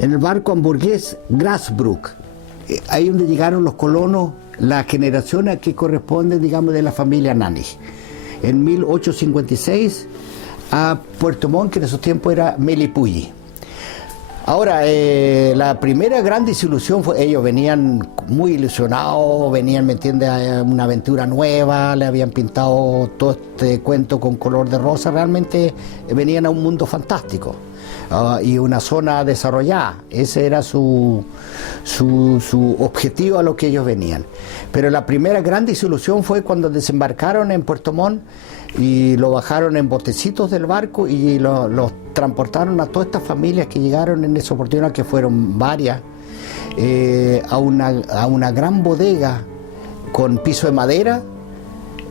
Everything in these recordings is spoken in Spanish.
en el barco hamburgués Grasbrook, ahí donde llegaron los colonos, la generación a que corresponde, digamos, de la familia Nanich, en 1856 a Puerto Montt, que en esos tiempos era Melipulli. Ahora, la primera gran desilusión fue, ellos venían muy ilusionados, venían, ¿me entiendes?, a una aventura nueva, le habían pintado todo este cuento con color de rosa, realmente venían a un mundo fantástico. Y una zona desarrollada, ese era su objetivo a lo que ellos venían. Pero la primera gran desilusión fue cuando desembarcaron en Puerto Montt y lo bajaron en botecitos del barco y los transportaron a todas estas familias que llegaron en esa oportunidad, que fueron varias, a una gran bodega con piso de madera,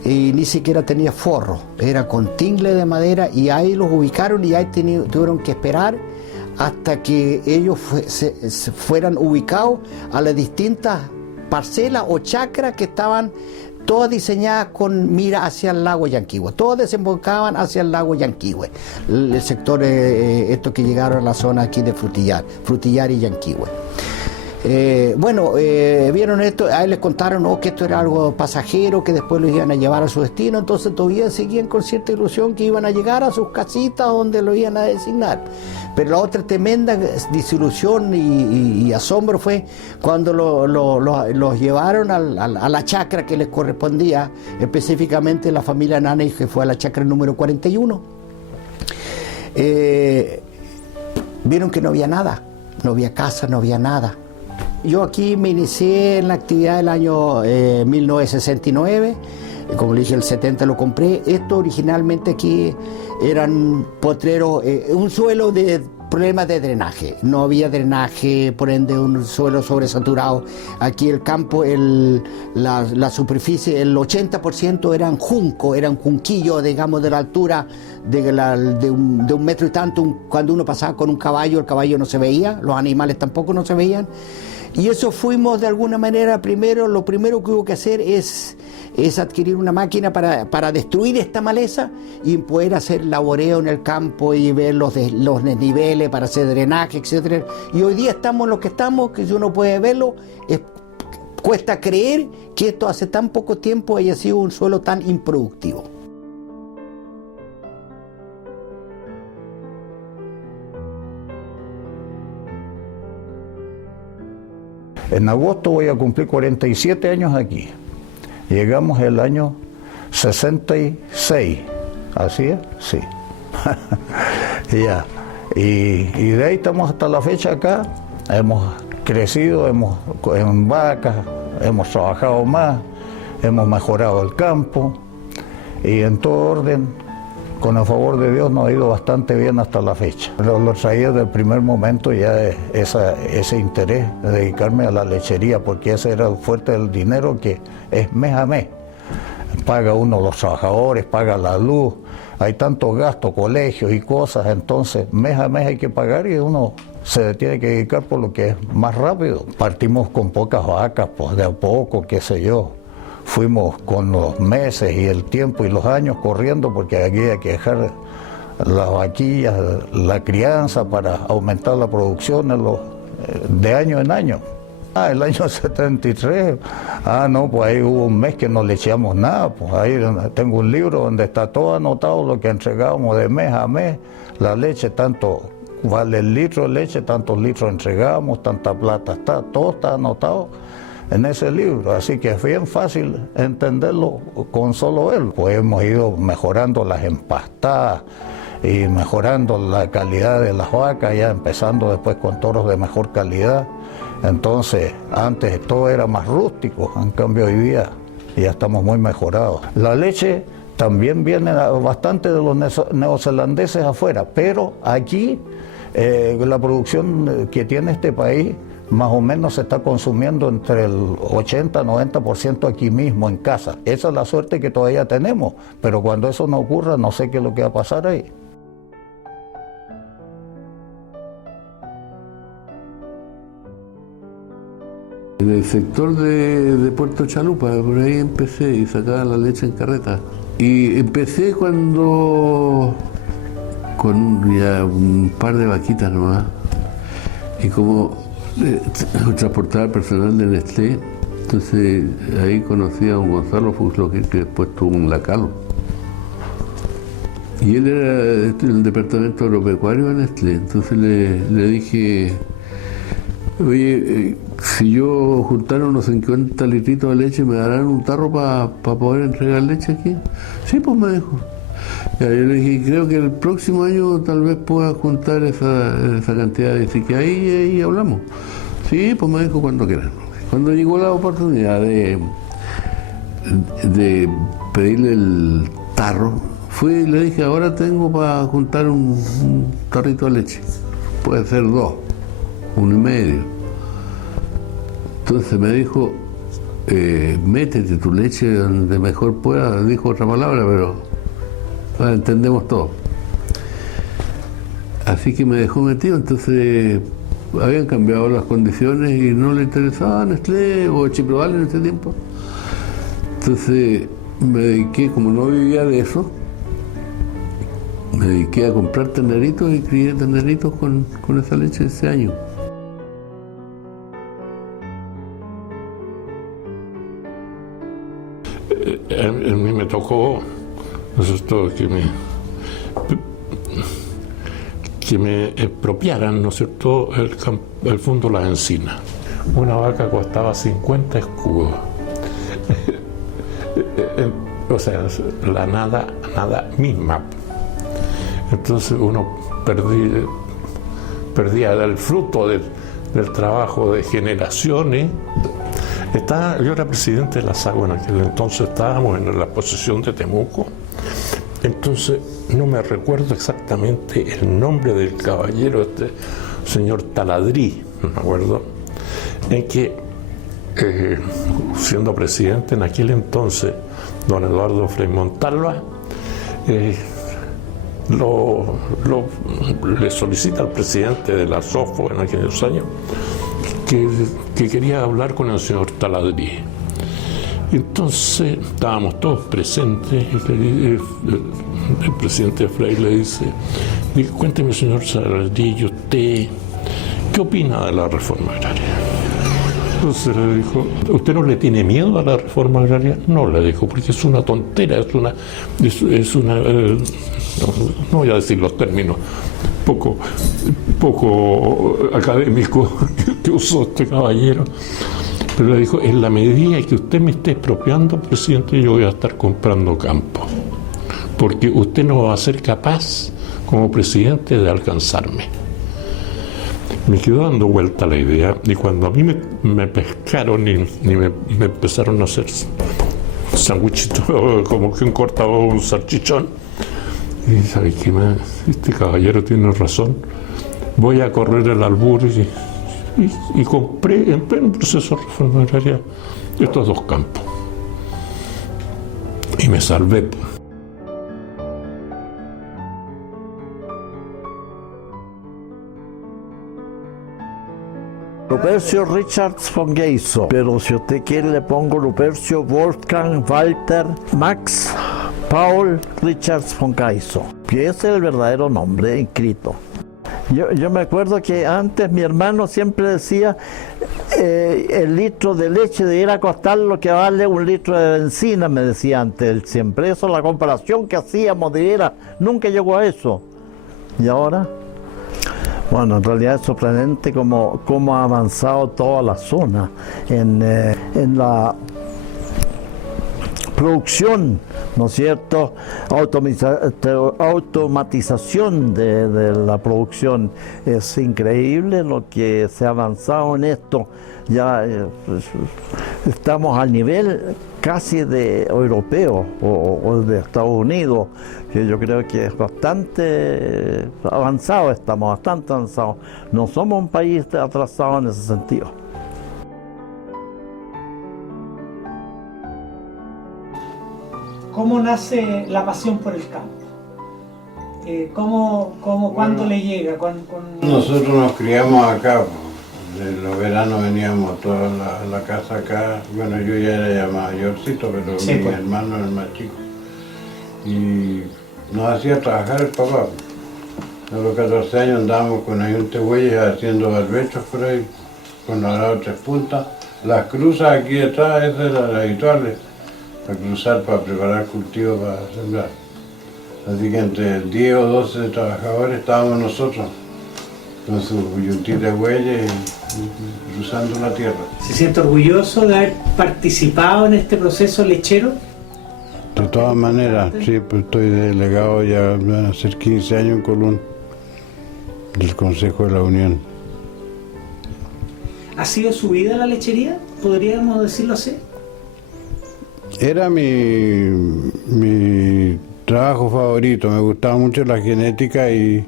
y ni siquiera tenía forro, era con tingle de madera, y ahí los ubicaron y ahí tuvieron que esperar hasta que ellos fueran ubicados a las distintas parcelas o chacras que estaban todas diseñadas con mira hacia el lago Yanquihue, todas desembocaban hacia el lago Yanquihue, el sector estos que llegaron a la zona aquí de Frutillar y Yanquihue. Vieron esto, a él les contaron que esto era algo pasajero, que después los iban a llevar a su destino, entonces todavía seguían con cierta ilusión que iban a llegar a sus casitas donde lo iban a designar. Pero la otra tremenda desilusión y asombro fue cuando los llevaron a la chacra que les correspondía, específicamente la familia Nanich, que fue a la chacra número 41. Vieron que no había nada, no había casa, no había nada. Yo aquí me inicié en la actividad del año 1969, como le dije, el 70 lo compré. Esto originalmente aquí eran potreros, un suelo de problemas de drenaje. No había drenaje, por ende un suelo sobresaturado. Aquí el campo, la superficie, el 80% eran junco, eran junquillos, digamos, de la altura de un metro y tanto. Cuando uno pasaba con un caballo, el caballo no se veía, los animales tampoco no se veían. Y eso fuimos de alguna manera, lo primero que hubo que hacer es adquirir una máquina para destruir esta maleza y poder hacer laboreo en el campo y ver los desniveles para hacer drenaje, etc. Y hoy día estamos lo que estamos, que si uno puede verlo, cuesta creer que esto hace tan poco tiempo haya sido un suelo tan improductivo. En agosto voy a cumplir 47 años aquí. Llegamos el año 66, ¿así es? Sí. Ya. Y de ahí estamos hasta la fecha acá. Hemos crecido, en vacas, hemos trabajado más, hemos mejorado el campo y en todo orden, con el favor de Dios, nos ha ido bastante bien hasta la fecha. Lo traía desde el primer momento ya ese interés de dedicarme a la lechería, porque ese era el fuerte del dinero, que es mes a mes. Paga uno los trabajadores, paga la luz, hay tantos gastos, colegios y cosas, entonces mes a mes hay que pagar y uno se tiene que dedicar por lo que es más rápido. Partimos con pocas vacas, pues de a poco, qué sé yo. Fuimos con los meses y el tiempo y los años corriendo, porque aquí hay que dejar las vaquillas, la crianza para aumentar la producción de año en año. El año 73, pues ahí hubo un mes que no le echamos nada. Pues ahí tengo un libro donde está todo anotado lo que entregábamos de mes a mes, la leche, tanto vale el litro de leche, tantos litros entregamos, tanta plata está, todo está anotado en ese libro, así que es bien fácil entenderlo con solo verlo. Pues hemos ido mejorando las empastadas y mejorando la calidad de las vacas, ya empezando después con toros de mejor calidad. Entonces, antes todo era más rústico, en cambio hoy día ya estamos muy mejorados. La leche también viene bastante de los neozelandeses afuera, pero aquí la producción que tiene este país más o menos se está consumiendo entre el 80-90% aquí mismo en casa. Esa es la suerte que todavía tenemos, pero cuando eso no ocurra, no sé qué es lo que va a pasar ahí. En el sector de Puerto Chalupa, por ahí empecé y sacaba la leche en carreta. Y empecé con ya un par de vaquitas nomás. y como transportaba personal de Nestlé, entonces ahí conocí a don Gonzalo Fuxloque, que después tuvo un Lacalo. Y él era del departamento agropecuario de Nestlé, entonces le dije, oye, si yo juntara unos 50 litritos de leche, ¿me darán un tarro para poder entregar leche aquí? Sí, pues me dijo. Y yo le dije, creo que el próximo año tal vez pueda juntar esa cantidad, así que ahí hablamos. Sí, pues me dijo cuando quieran. Cuando llegó la oportunidad de pedirle el tarro, fui y le dije, ahora tengo para juntar un tarrito de leche. Puede ser 2, 1,5. Entonces me dijo, métete tu leche donde mejor pueda. Dijo otra palabra, pero la entendemos todo. Así que me dejó metido, entonces habían cambiado las condiciones y no le interesaba Nestlé o Chiproval en ese tiempo. Entonces me dediqué, como no vivía de eso, me dediqué a comprar terneritos y crié terneritos con esa leche ese año. A mí me tocó, ¿no es cierto?, que me expropiaran, ¿no es cierto?, el fondo Las Encinas. Una vaca costaba 50 escudos. O sea, la nada misma. Entonces uno perdía el fruto del trabajo de generaciones. Yo era presidente de la SACO en aquel entonces, estábamos en la posesión de Temuco. Entonces no me recuerdo exactamente el nombre del caballero, señor Taladrí, no me acuerdo, en que siendo presidente en aquel entonces, don Eduardo Frei Montalva, le solicita al presidente de la SOFO en aquellos años que quería hablar con el señor Taladrí. Entonces estábamos todos presentes y el presidente Frei le dice, cuénteme, señor Taladrí, ¿y usted qué opina de la reforma agraria? Entonces le dijo, ¿usted no le tiene miedo a la reforma agraria? No, le dijo, porque es una tontera, es una no voy a decir los términos poco académicos que usó este caballero, pero le dijo, en la medida que usted me esté expropiando, presidente, yo voy a estar comprando campo, porque usted no va a ser capaz como presidente de alcanzarme. Me quedó dando vuelta la idea, y cuando a mí me pescaron y me empezaron a hacer sanguchitos, como que un cortaba un salchichón, y ¿sabes qué más? Este caballero tiene razón, voy a correr el albur y compré en pleno proceso de reforma agraria estos 2 campos. Y me salvé. Lupercio Richard von Geiso, pero si usted quiere le pongo Lupercio Wolfgang Walter Max Paul Richard von Geiso, que es el verdadero nombre inscrito. Yo me acuerdo que antes mi hermano siempre decía el litro de leche debiera costar lo que vale un litro de benzina, me decía antes él siempre. Eso, la comparación que hacíamos debiera, nunca llegó a eso. ¿Y ahora? Bueno, en realidad es sorprendente cómo ha avanzado toda la zona en la producción, ¿no es cierto?, automatización de la producción. Es increíble lo que se ha avanzado en esto. Ya estamos al nivel casi de europeo o de Estados Unidos, que yo creo que es bastante avanzado, estamos bastante avanzados. No somos un país atrasado en ese sentido. ¿Cómo nace la pasión por el campo? ¿Cuándo le llega? Nosotros nos criamos acá, en los veranos veníamos toda la casa acá. Bueno, yo ya era ya mayorcito, pero sí, mi hermano era el más chico. Y nos hacía trabajar el papá. A los 14 años andábamos con ayuntebueyes haciendo barbechos por ahí, con las 3 puntas. Las cruzas aquí detrás, esas eran las habituales, para cruzar, para preparar cultivos, para sembrar. Así que entre 10 o 12 trabajadores estábamos nosotros, con sus yuntitas de bueyes y cruzando la tierra. ¿Se siente orgulloso de haber participado en este proceso lechero? De todas maneras, sí, pues estoy delegado, ya van a ser 15 años en Colón, del Consejo de la Unión. ¿Ha sido su vida la lechería? ¿Podríamos decirlo así? Era mi trabajo favorito, me gustaba mucho la genética y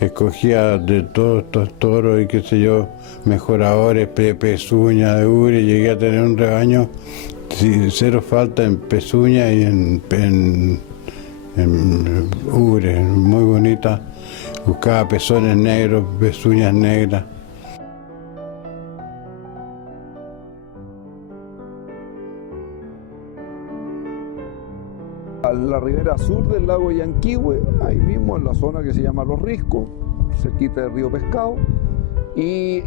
escogía de todos estos toros y qué sé yo, mejoradores, pezuña de ubre, llegué a tener un rebaño cero falta en pezuña y en ubre, muy bonita, buscaba pezones negros, pezuñas negras. A la ribera sur del lago Yanquihue, ahí mismo en la zona que se llama Los Riscos, cerquita del río Pescado, y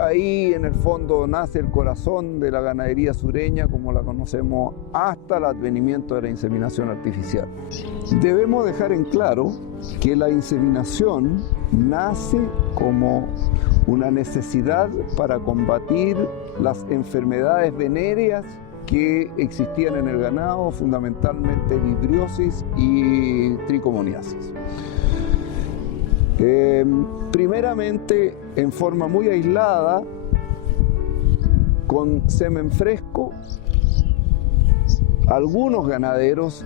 ahí en el fondo nace el corazón de la ganadería sureña como la conocemos hasta el advenimiento de la inseminación artificial. Debemos dejar en claro que la inseminación nace como una necesidad para combatir las enfermedades venéreas que existían en el ganado, fundamentalmente vibriosis y tricomoniasis. Primeramente, en forma muy aislada, con semen fresco, algunos ganaderos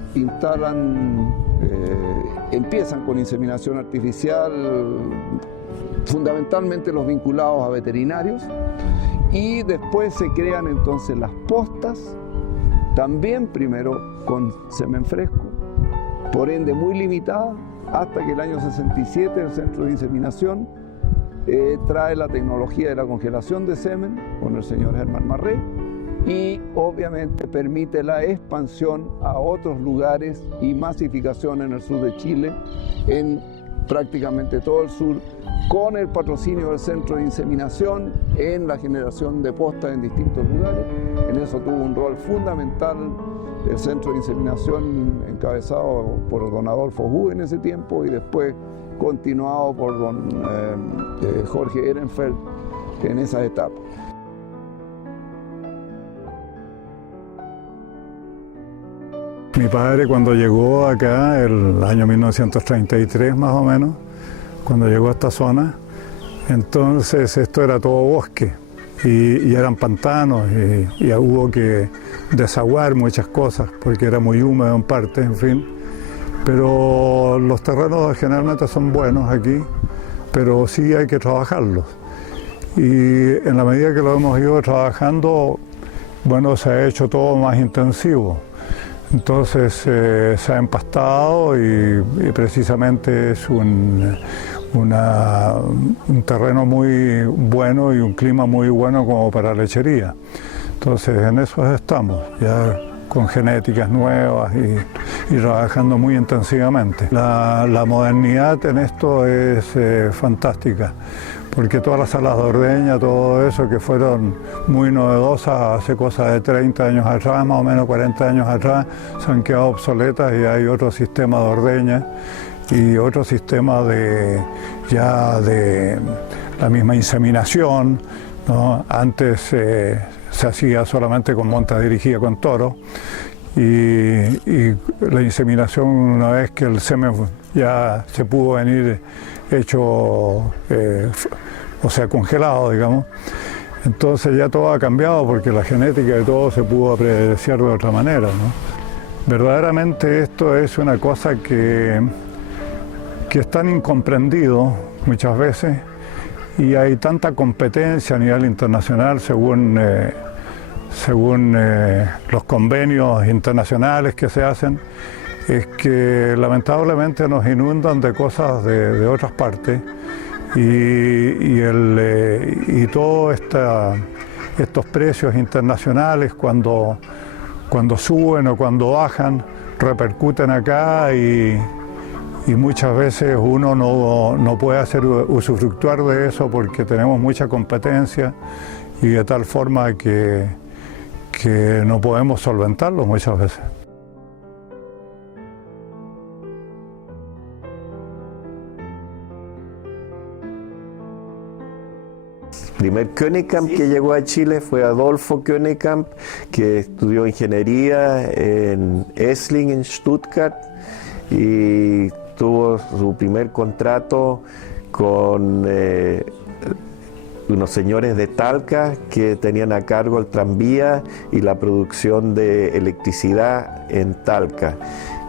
empiezan con inseminación artificial, fundamentalmente los vinculados a veterinarios, y después se crean entonces las postas, también primero con semen fresco, por ende muy limitada, hasta que el año 67 el Centro de Inseminación trae la tecnología de la congelación de semen con el señor Germán Marré y obviamente permite la expansión a otros lugares y masificación en el sur de Chile, en prácticamente todo el sur, con el patrocinio del Centro de Inseminación en la generación de postas en distintos lugares. En eso tuvo un rol fundamental el Centro de Inseminación encabezado por don Adolfo Hu en ese tiempo y después continuado por don Jorge Ehrenfeld en esas etapas. Mi padre cuando llegó acá, el año 1933 más o menos, cuando llegó a esta zona, entonces esto era todo bosque y eran pantanos y hubo que desaguar muchas cosas porque era muy húmedo en parte, en fin. Pero los terrenos generalmente son buenos aquí, pero sí hay que trabajarlos. Y en la medida que lo hemos ido trabajando, bueno, se ha hecho todo más intensivo. Entonces se ha empastado y precisamente es un terreno muy bueno y un clima muy bueno como para lechería. Entonces en eso estamos, ya con genéticas nuevas y trabajando muy intensivamente. La modernidad en esto es fantástica, porque todas las salas de ordeña, todo eso que fueron muy novedosas hace cosas de 30 años atrás, más o menos 40 años atrás, se han quedado obsoletas y hay otro sistema de ordeña y otro sistema de la misma inseminación, ¿no? Antes se hacía solamente con monta dirigida con toros y la inseminación, una vez que el semen ya se pudo venir hecho, o sea, congelado, digamos, entonces ya todo ha cambiado porque la genética de todo se pudo apreciar de otra manera, ¿no? Verdaderamente esto es una cosa que es tan incomprendido muchas veces y hay tanta competencia a nivel internacional según los convenios internacionales que se hacen, es que lamentablemente nos inundan de cosas de otras partes y todos estos precios internacionales cuando suben o cuando bajan repercuten acá y y muchas veces uno no puede hacer usufructuar de eso porque tenemos mucha competencia y de tal forma que no podemos solventarlo muchas veces. El primer Koenig-Kamp que llegó a Chile fue Adolfo Koenig-Kamp, que estudió ingeniería en Essling, en Stuttgart, y tuvo su primer contrato con unos señores de Talca que tenían a cargo el tranvía y la producción de electricidad en Talca.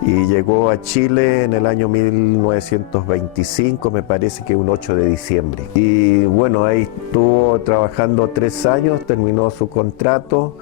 Y llegó a Chile en el año 1925, me parece que un 8 de diciembre. Y bueno, ahí estuvo trabajando 3 años, terminó su contrato,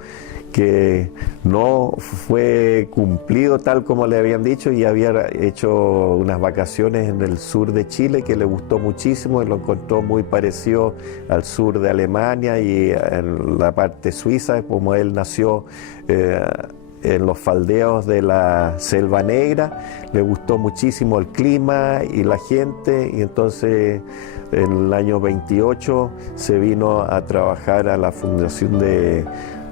que no fue cumplido tal como le habían dicho, y había hecho unas vacaciones en el sur de Chile que le gustó muchísimo y lo encontró muy parecido al sur de Alemania y en la parte suiza, como él nació en los faldeos de la Selva Negra. Le gustó muchísimo el clima y la gente, y entonces en el año 28 se vino a trabajar a la fundación de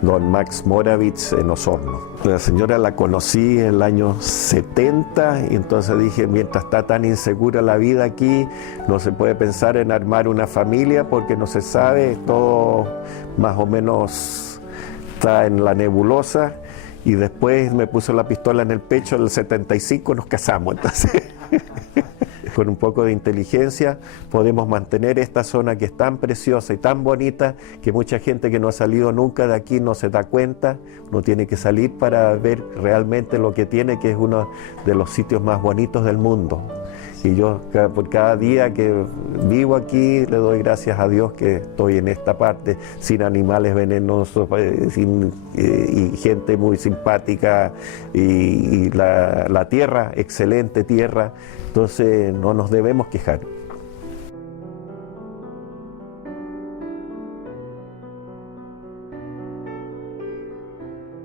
don Max Morawitz en Osorno. La señora la conocí en el año 70 y entonces dije, mientras está tan insegura la vida aquí, no se puede pensar en armar una familia porque no se sabe, todo más o menos está en la nebulosa. Y después me puso la pistola en el pecho, en el 75 nos casamos. Entonces, con un poco de inteligencia podemos mantener esta zona que es tan preciosa y tan bonita, que mucha gente que no ha salido nunca de aquí no se da cuenta. Uno tiene que salir para ver realmente lo que tiene, que es uno de los sitios más bonitos del mundo. Y yo por cada día que vivo aquí le doy gracias a Dios que estoy en esta parte, sin animales venenosos, y gente muy simpática, y la tierra, excelente tierra, entonces no nos debemos quejar.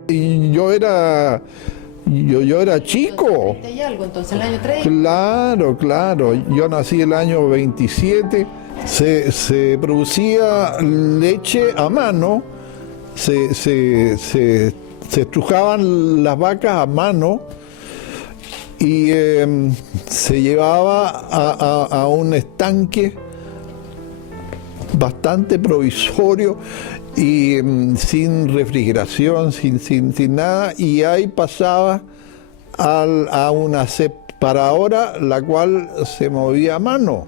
Y yo era chico. ¿Y algo, entonces, el año 30? Claro. Yo nací el año 27. Se producía leche a mano. Se estrujaban las vacas a mano y se llevaba a un estanque bastante provisorio y sin refrigeración, sin nada, y ahí pasaba a una separadora, la cual se movía a mano,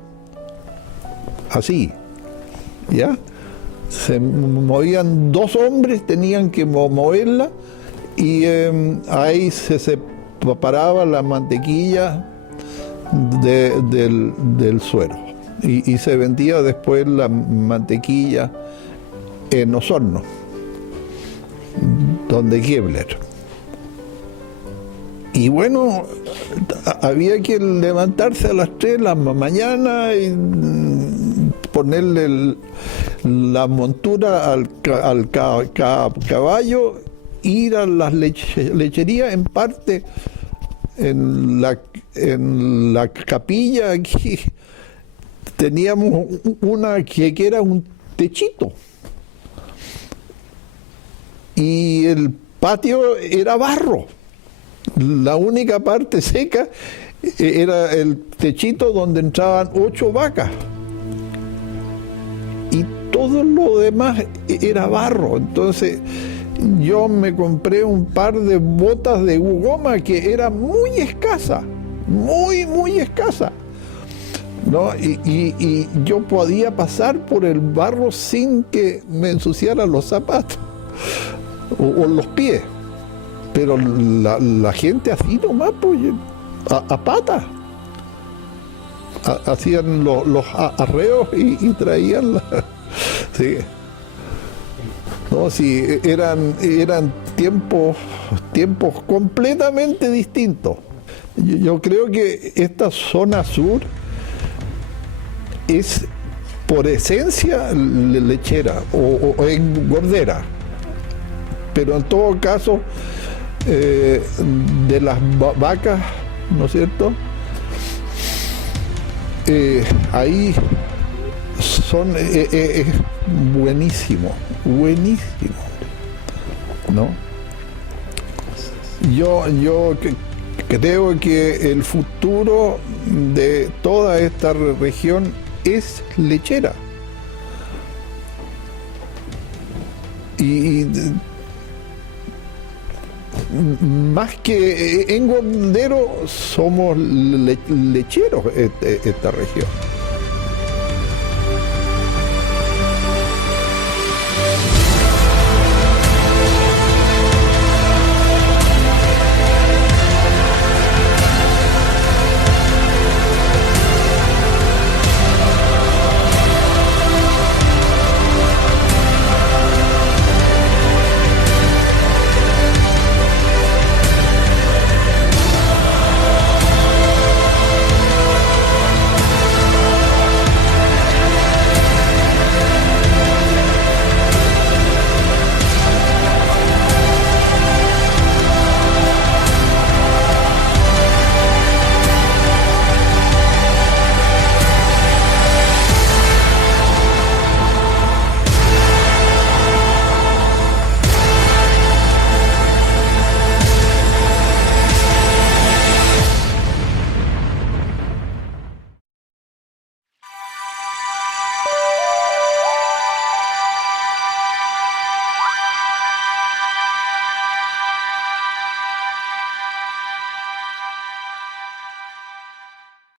así, ¿ya? Se movían 2 hombres, tenían que moverla, y ahí se separaba la mantequilla del suero, y se vendía después la mantequilla en Osorno, donde Gebler. Y bueno, había que levantarse a las 3 de la mañana y ponerle la montura al caballo, ir a las lecherías, en parte en la capilla aquí teníamos una que era un techito. Y el patio era barro. La única parte seca era el techito donde entraban 8 vacas. Y todo lo demás era barro. Entonces yo me compré un par de botas de goma que era muy escasa, muy escasa, ¿no? Y yo podía pasar por el barro sin que me ensuciaran los zapatos o los pies, pero la gente así nomás, pues, a pata, hacían los arreos y traían sí. No, sí, eran tiempos completamente distintos. Yo creo que esta zona sur es por esencia lechera o engordera. Pero en todo caso, de las vacas, ¿no es cierto?, ahí son es buenísimo, buenísimo, ¿no? Yo creo que el futuro de toda esta región es lechera. Y más que engordero, somos lecheros esta región.